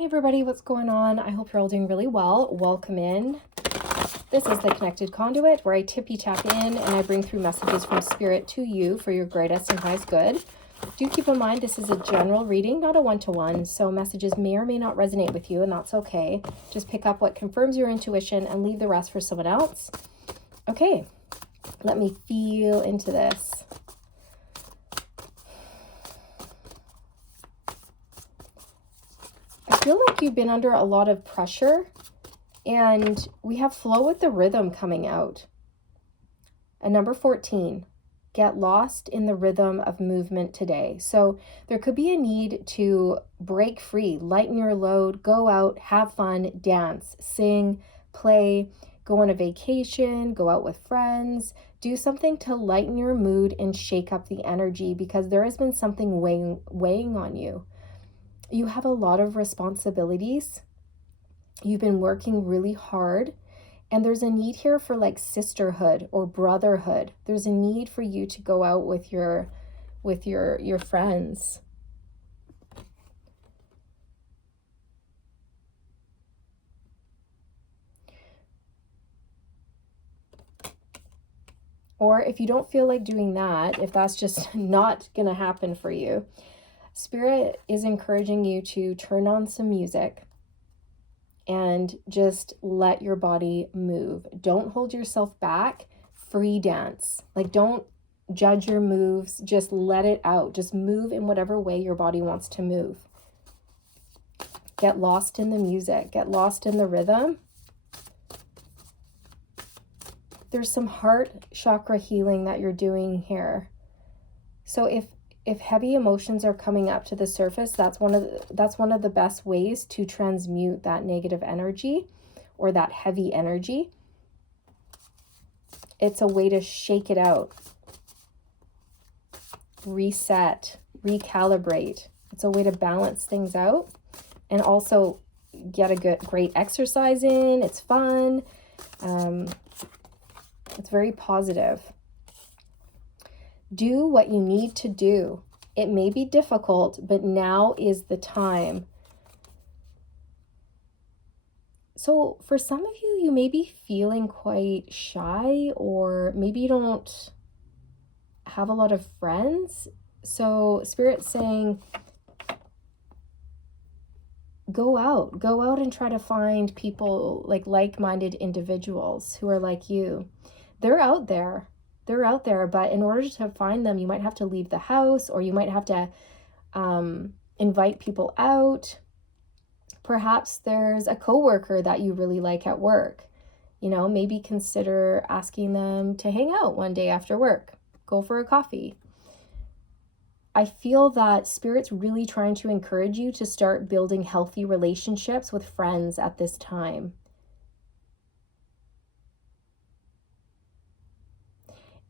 Hey everybody, what's going on? I hope you're all doing really well. Welcome in. This is the Connected Conduit, where I tippy tap in and I bring through messages from Spirit to you for your greatest and highest good. Do keep in mind this is a general reading, not a one-to-one, so messages may or may not resonate with you, and that's okay. Just pick up what confirms your intuition and leave the rest for someone else. Okay, let me feel into this. I feel like you've been under a lot of pressure, and we have flow with the rhythm coming out. And number 14, get lost in the rhythm of movement today. So there could be a need to break free, lighten your load, go out, have fun, dance, sing, play, go on a vacation, go out with friends, do something to lighten your mood and shake up the energy, because there has been something weighing on you. You have a lot of responsibilities. You've been working really hard, and there's a need here for like sisterhood or brotherhood. There's a need for you to go out with your friends. Or if you don't feel like doing that, if that's just not going to happen for you, Spirit is encouraging you to turn on some music and just let your body move. Don't hold yourself back. Free dance. Like, don't judge your moves. Just let it out. Just move in whatever way your body wants to move. Get lost in the music. Get lost in the rhythm. There's some heart chakra healing that you're doing here. So if heavy emotions are coming up to the surface, that's one of the best ways to transmute that negative energy or that heavy energy. It's a way to shake it out, reset, recalibrate. It's a way to balance things out and also get a great exercise in. It's fun. It's very positive. Do what you need to do. It may be difficult, but now is the time. So for some of you, you may be feeling quite shy, or maybe you don't have a lot of friends. So Spirit's saying, go out and try to find people, like-minded individuals who are like you. They're out there, but in order to find them, you might have to leave the house, or you might have to invite people out. Perhaps there's a coworker that you really like at work. Maybe consider asking them to hang out one day after work. Go for a coffee. I feel that Spirit's really trying to encourage you to start building healthy relationships with friends at this time.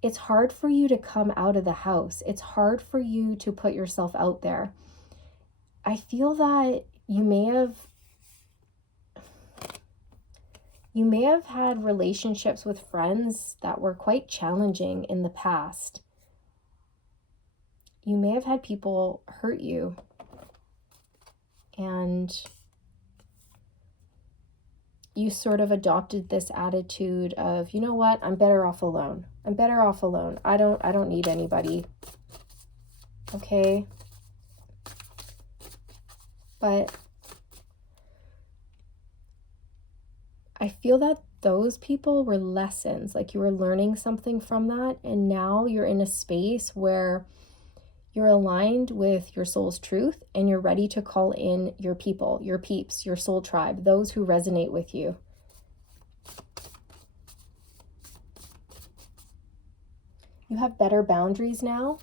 It's hard for you to come out of the house. It's hard for you to put yourself out there. I feel that you may have had relationships with friends that were quite challenging in the past. You may have had people hurt you, and you sort of adopted this attitude of, you know what, I'm better off alone. I don't need anybody. Okay? But I feel that those people were lessons, like you were learning something from that, and now you're in a space where you're aligned with your soul's truth, and you're ready to call in your people, your peeps, your soul tribe, those who resonate with you. You have better boundaries now.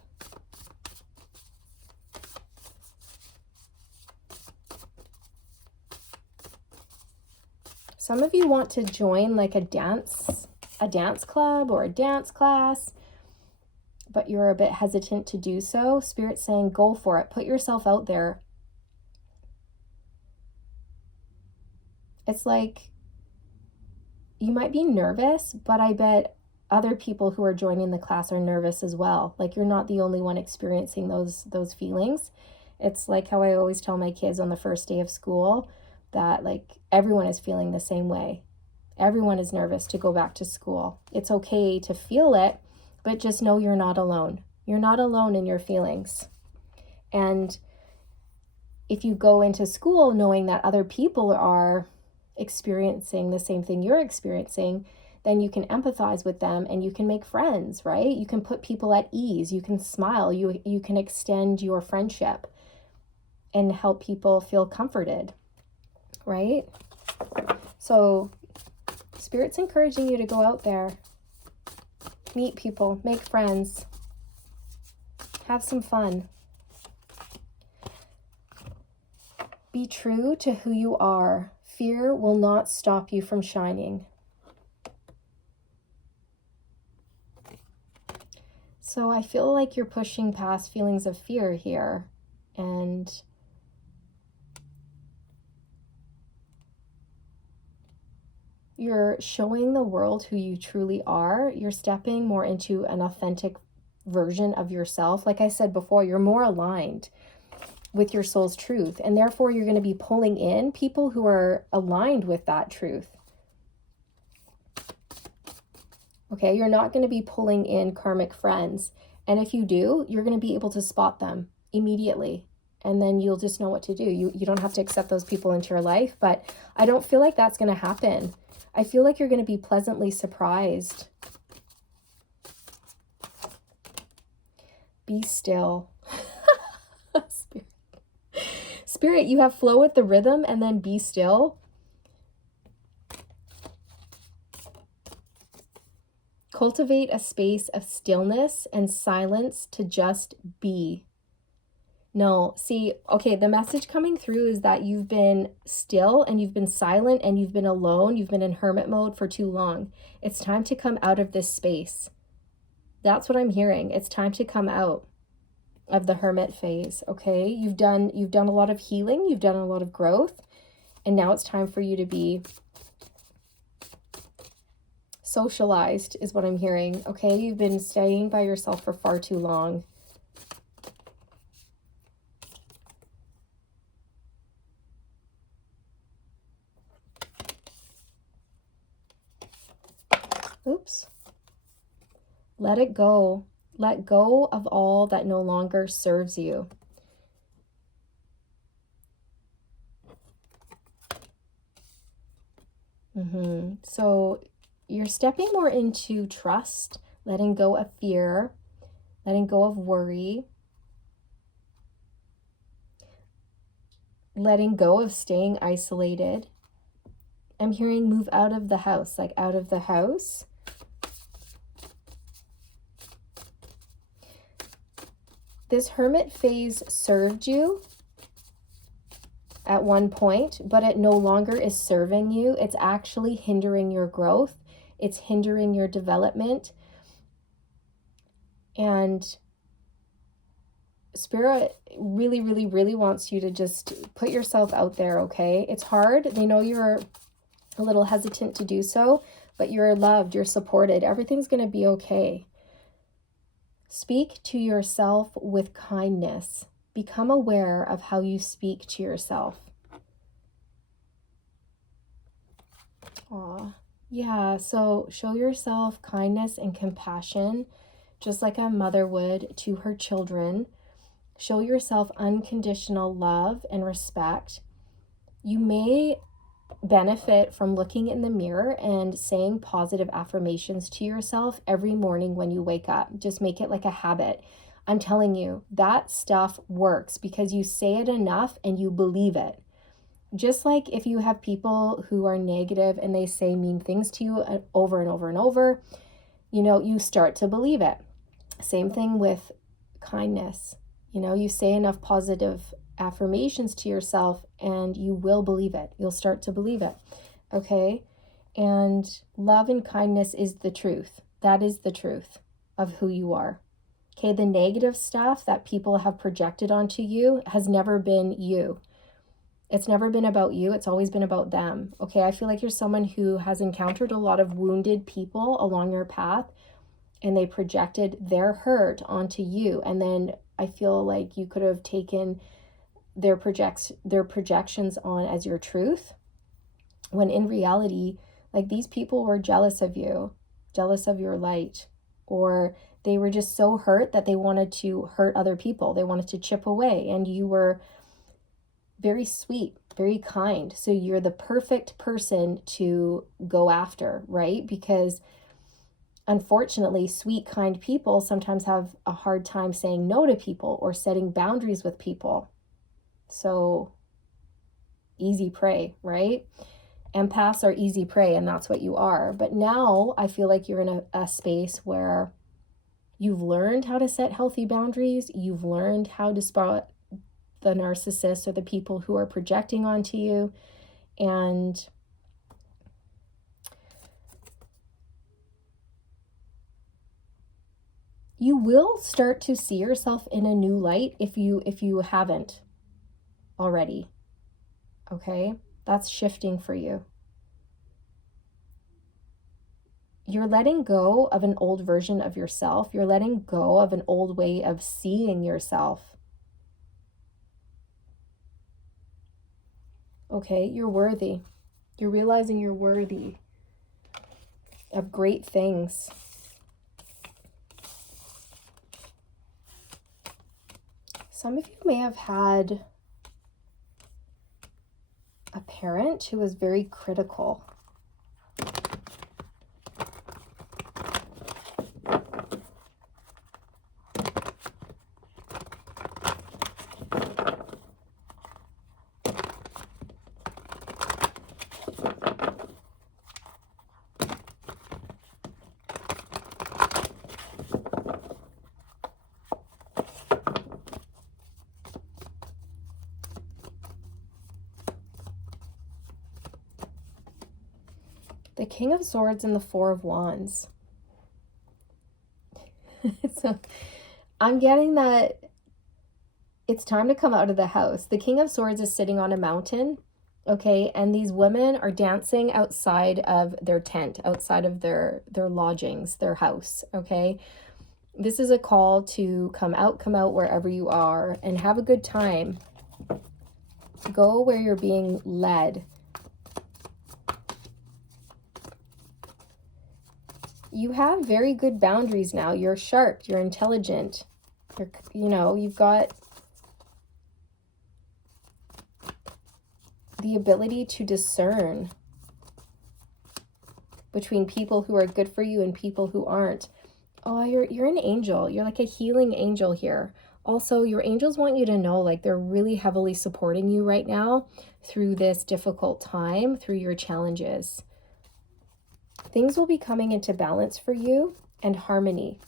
Some of you want to join like a dance club or a dance class, but you're a bit hesitant to do so. Spirit's saying, go for it. Put yourself out there. It's like you might be nervous, but I bet other people who are joining the class are nervous as well. Like, you're not the only one experiencing those feelings. It's like how I always tell my kids on the first day of school that like everyone is feeling the same way. Everyone is nervous to go back to school. It's okay to feel it, but just know you're not alone. You're not alone in your feelings. And if you go into school knowing that other people are experiencing the same thing you're experiencing, then you can empathize with them and you can make friends, right? You can put people at ease. You can smile. You can extend your friendship and help people feel comforted, right? So Spirit's encouraging you to go out there, meet people, make friends, have some fun. Be true to who you are. Fear will not stop you from shining. So I feel like you're pushing past feelings of fear here, and you're showing the world who you truly are. You're stepping more into an authentic version of yourself. Like I said before, you're more aligned with your soul's truth, and therefore you're going to be pulling in people who are aligned with that truth. Okay, you're not going to be pulling in karmic friends, and if you do, you're going to be able to spot them immediately, and then you'll just know what to do. You don't have to accept those people into your life, but I don't feel like that's going to happen. I feel like you're going to be pleasantly surprised. Be still. Spirit, you have flow with the rhythm and then be still. Cultivate a space of stillness and silence to just be. No, see, okay, the message coming through is that you've been still and you've been silent and you've been alone. You've been in hermit mode for too long. It's time to come out of this space. That's what I'm hearing. It's time to come out of the hermit phase, okay? You've done a lot of healing, you've done a lot of growth, and now it's time for you to be socialized, is what I'm hearing, okay? You've been staying by yourself for far too long. Oops. Let it go. Let go of all that no longer serves you. So you're stepping more into trust, letting go of fear, letting go of worry, letting go of staying isolated. I'm hearing move out of the house, like out of the house. This hermit phase served you at one point, but it no longer is serving you. It's actually hindering your growth. It's hindering your development. And Spirit really, really, really wants you to just put yourself out there, okay? It's hard. They know you're a little hesitant to do so, but you're loved, you're supported. Everything's going to be okay. Speak to yourself with kindness. Become aware of how you speak to yourself. Aw, yeah, so show yourself kindness and compassion, just like a mother would to her children. Show yourself unconditional love and respect. You may benefit from looking in the mirror and saying positive affirmations to yourself every morning when you wake up. Just make it like a habit. I'm telling you, that stuff works because you say it enough and you believe it. Just like if you have people who are negative and they say mean things to you over and over and over, you start to believe it. Same thing with kindness. You say enough positive affirmations to yourself and you will believe it. You'll start to believe it. Okay? And love and kindness is the truth. That is the truth of who you are. Okay? The negative stuff that people have projected onto you has never been you. It's never been about you. It's always been about them. Okay? I feel like you're someone who has encountered a lot of wounded people along your path and they projected their hurt onto you. And then I feel like you could have taken their projections on as your truth, when in reality, like, these people were jealous of you, jealous of your light, or they were just so hurt that they wanted to hurt other people. They wanted to chip away, and you were very sweet, very kind. So you're the perfect person to go after, right? Because unfortunately, sweet, kind people sometimes have a hard time saying no to people or setting boundaries with people. So easy prey, right? Empaths are easy prey, and that's what you are. But now I feel like you're in a space where you've learned how to set healthy boundaries. You've learned how to spot the narcissists or the people who are projecting onto you. And you will start to see yourself in a new light if you haven't already. Okay? That's shifting for you. You're letting go of an old version of yourself. You're letting go of an old way of seeing yourself. Okay? You're worthy. You're realizing you're worthy of great things. Some of you may have had a parent who was very critical. The King of Swords and the Four of Wands. So I'm getting that it's time to come out of the house. The King of Swords is sitting on a mountain, okay? And these women are dancing outside of their tent, outside of their lodgings, their house, okay? This is a call to come out wherever you are and have a good time. Go where you're being led. You have very good boundaries now. You're sharp, you're intelligent. You've got the ability to discern between people who are good for you and people who aren't. Oh, you're an angel. You're like a healing angel here. Also, your angels want you to know, like, they're really heavily supporting you right now through this difficult time, through your challenges. Things will be coming into balance for you and harmony.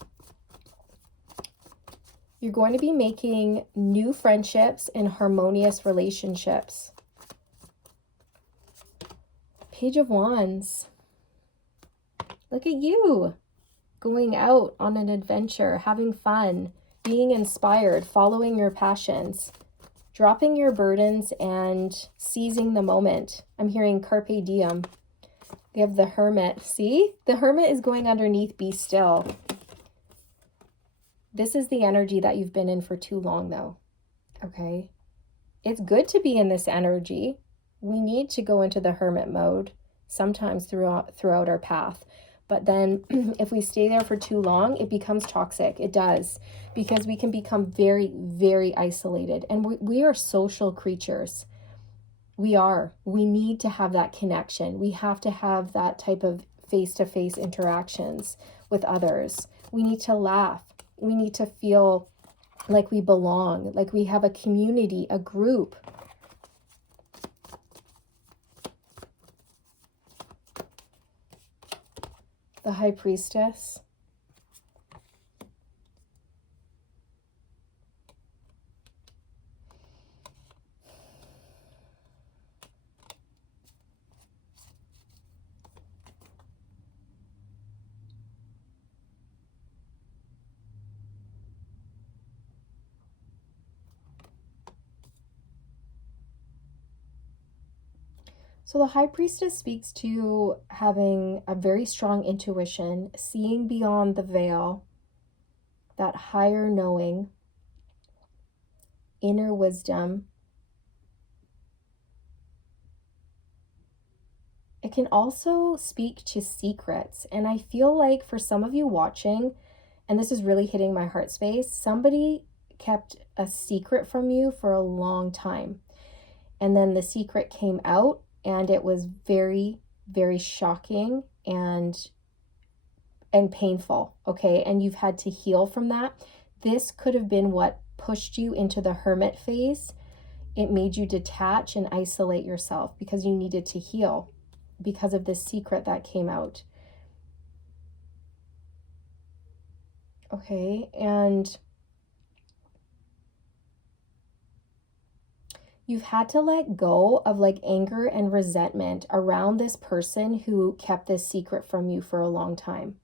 You're going to be making new friendships and harmonious relationships. Page of Wands. Look at you going out on an adventure, having fun, being inspired, following your passions, dropping your burdens and seizing the moment. I'm hearing carpe diem. We have the Hermit. See? The Hermit is going underneath be still. This is the energy that you've been in for too long, though. Okay? It's good to be in this energy. We need to go into the Hermit mode sometimes throughout our path. But then if we stay there for too long, it becomes toxic. It does. Because we can become very, very isolated. And we are social creatures. We are. We need to have that connection. We have to have that type of face-to-face interactions with others. We need to laugh. We need to feel like we belong, like we have a community, a group. The High Priestess. So the High Priestess speaks to having a very strong intuition, seeing beyond the veil, that higher knowing, inner wisdom, It can also speak to secrets. And I feel like for some of you watching, and this is really hitting my heart space, somebody kept a secret from you for a long time. And then the secret came out and it was very, very shocking and painful, okay? And you've had to heal from that. This could have been what pushed you into the hermit phase. It made you detach and isolate yourself because you needed to heal because of this secret that came out. Okay, and you've had to let go of like anger and resentment around this person who kept this secret from you for a long time.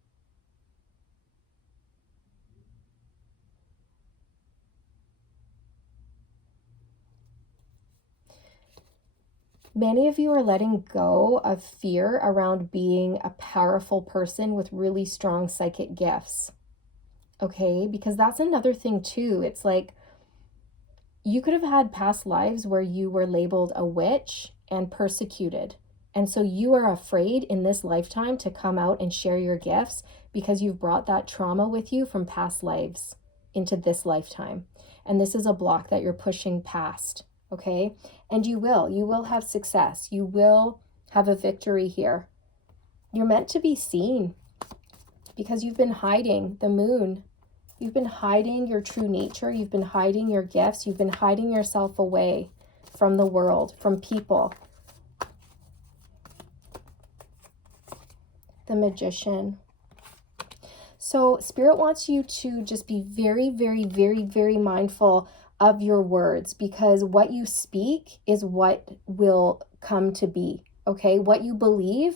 Many of you are letting go of fear around being a powerful person with really strong psychic gifts. Okay, because that's another thing too. It's like you could have had past lives where you were labeled a witch and persecuted. And so you are afraid in this lifetime to come out and share your gifts because you've brought that trauma with you from past lives into this lifetime. And this is a block that you're pushing past, okay? And you will have success. You will have a victory here. You're meant to be seen because you've been hiding the moon. You've been hiding your true nature. You've been hiding your gifts. You've been hiding yourself away from the world, from people. The Magician. So Spirit wants you to just be very, very, very, very mindful of your words, because what you speak is what will come to be, okay? What you believe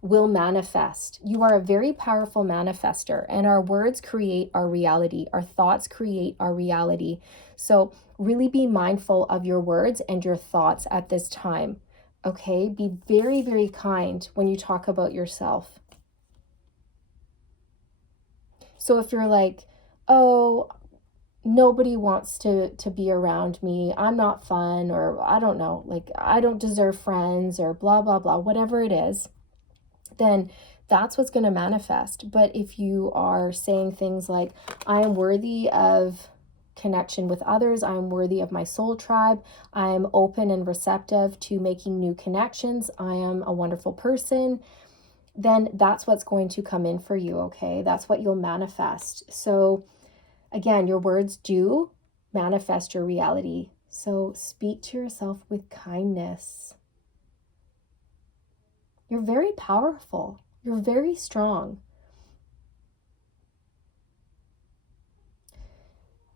will manifest. You are a very powerful manifester, and our words create our reality. Our thoughts create our reality. So really be mindful of your words and your thoughts at this time, okay? Be very, very kind when you talk about yourself. So if you're like, oh, nobody wants to be around me, I'm not fun, or I don't know, like I don't deserve friends, or blah, blah, blah, whatever it is, then that's what's going to manifest. But if you are saying things like, I am worthy of connection with others, I am worthy of my soul tribe, I am open and receptive to making new connections, I am a wonderful person, then that's what's going to come in for you, okay? That's what you'll manifest. So again, your words do manifest your reality. So speak to yourself with kindness. You're very powerful. You're very strong.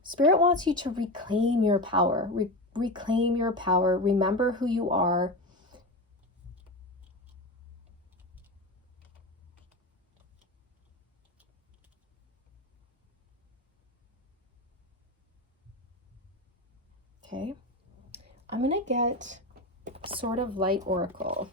Spirit wants you to reclaim your power. Reclaim your power. Remember who you are. Okay. I'm going to get Sword of Light Oracle.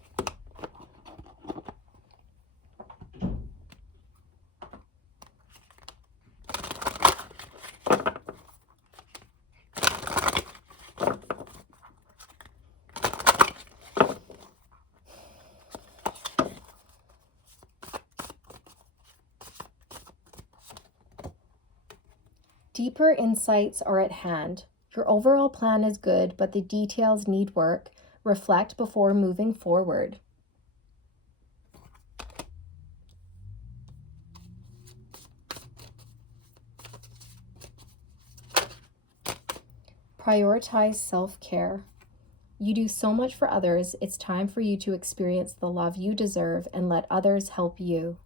Deeper insights are at hand. Your overall plan is good, but the details need work. Reflect before moving forward. Prioritize self-care. You do so much for others. It's time for you to experience the love you deserve and let others help you.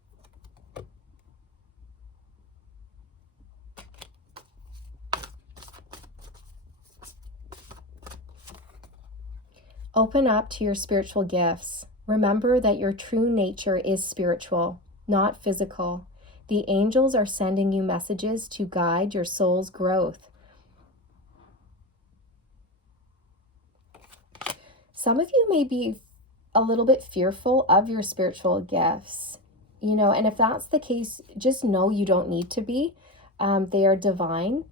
Open up to your spiritual gifts. Remember that your true nature is spiritual, not physical. The angels are sending you messages to guide your soul's growth. Some of you may be a little bit fearful of your spiritual gifts, and if that's the case, just know you don't need to be. They are divine.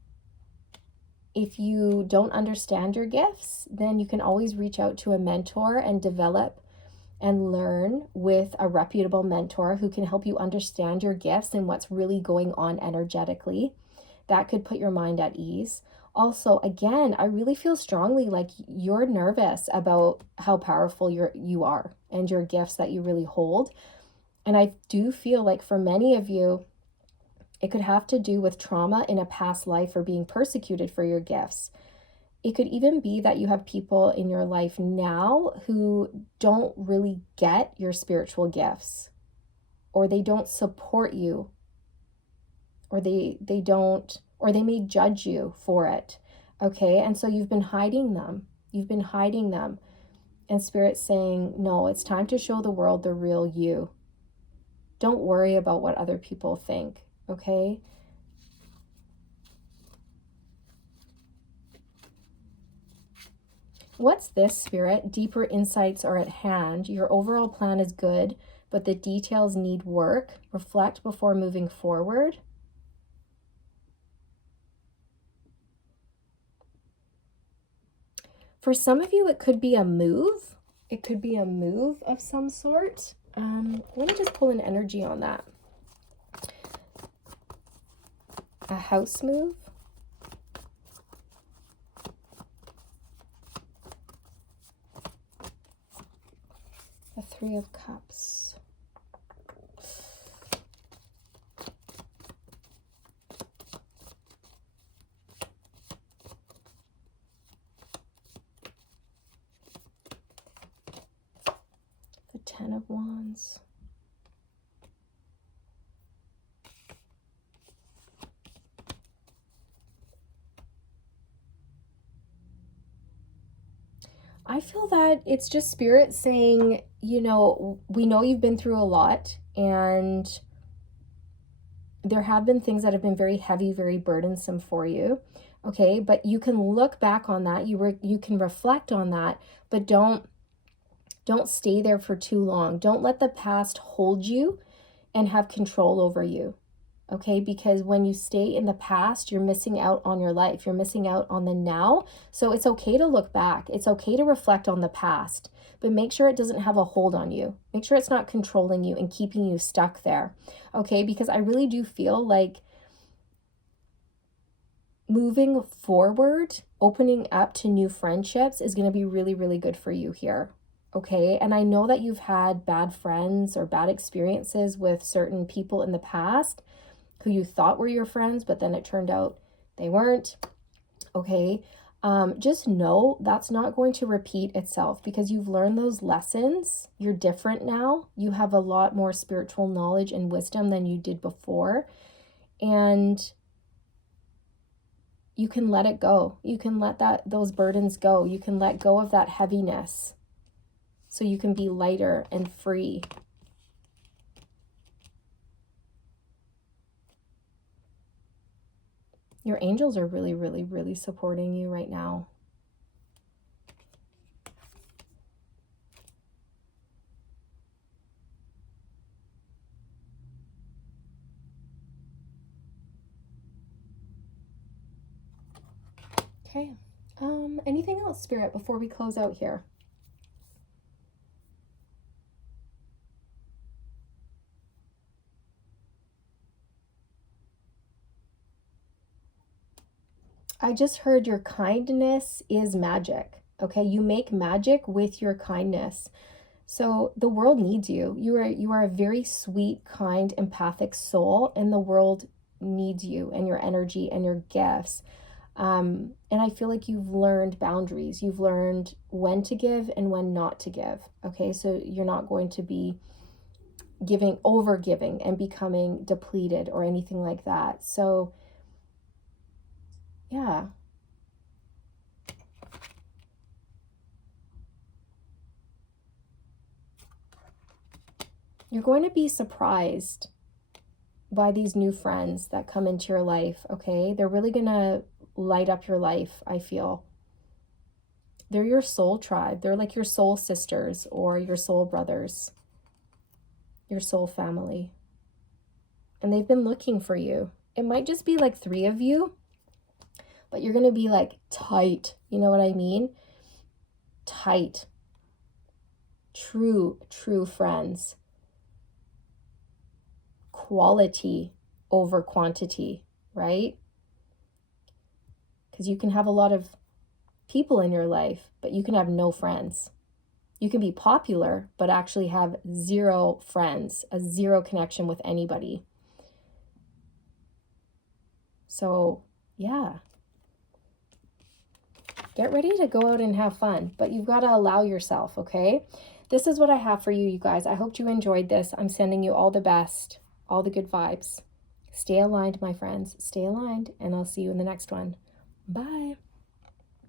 If you don't understand your gifts, then you can always reach out to a mentor and develop and learn with a reputable mentor who can help you understand your gifts and what's really going on energetically. That could put your mind at ease. Also, again, I really feel strongly like you're nervous about how powerful you are and your gifts that you really hold. And I do feel like for many of you, it could have to do with trauma in a past life or being persecuted for your gifts. It could even be that you have people in your life now who don't really get your spiritual gifts, or they don't support you, or they don't, or they may judge you for it. Okay, and so you've been hiding them. You've been hiding them. And Spirit's saying, no, it's time to show the world the real you. Don't worry about what other people think, okay? What's this, Spirit? Deeper insights are at hand. Your overall plan is good, but the details need work. Reflect before moving forward. For some of you, it could be a move. It could be a move of some sort. Let me just pull an energy on that. A house move. The Three of Cups. The Ten of Wands. I feel that it's just Spirit saying, you know, we know you've been through a lot, and there have been things that have been very heavy, very burdensome for you. Okay, but you can look back on that. You can reflect on that, but don't stay there for too long. Don't let the past hold you and have control over you. Okay, because when you stay in the past, you're missing out on your life. You're missing out on the now. So it's okay to look back. It's okay to reflect on the past, but make sure it doesn't have a hold on you. Make sure it's not controlling you and keeping you stuck there. Okay, because I really do feel like moving forward, opening up to new friendships is going to be really, really good for you here. Okay, and I know that you've had bad friends or bad experiences with certain people in the past who you thought were your friends, but then it turned out they weren't. Okay, just know that's not going to repeat itself because you've learned those lessons. You're different now. You have a lot more spiritual knowledge and wisdom than you did before. And you can let it go. You can let those burdens go. You can let go of that heaviness so you can be lighter and free. Your angels are really, really, really supporting you right now. Okay. Anything else, Spirit, before we close out here? I just heard your kindness is magic. Okay, you make magic with your kindness. So the world needs you. You are a very sweet, kind, empathic soul, and the world needs you and your energy and your gifts. And I feel like you've learned boundaries. You've learned when to give and when not to give. Okay, so you're not going to be over giving and becoming depleted or anything like that. So yeah. You're going to be surprised by these new friends that come into your life, okay? They're really going to light up your life, I feel. They're your soul tribe. They're like your soul sisters or your soul brothers, your soul family. And they've been looking for you. It might just be like 3 of you, but you're going to be like tight. You know what I mean? Tight. true friends. Quality over quantity, right? Because you can have a lot of people in your life, but you can have no friends. You can be popular, but actually have zero friends, a zero connection with anybody. So, yeah. Get ready to go out and have fun, but you've got to allow yourself, okay? This is what I have for you, you guys. I hope you enjoyed this. I'm sending you all the best, all the good vibes. Stay aligned, my friends. Stay aligned, and I'll see you in the next one. Bye.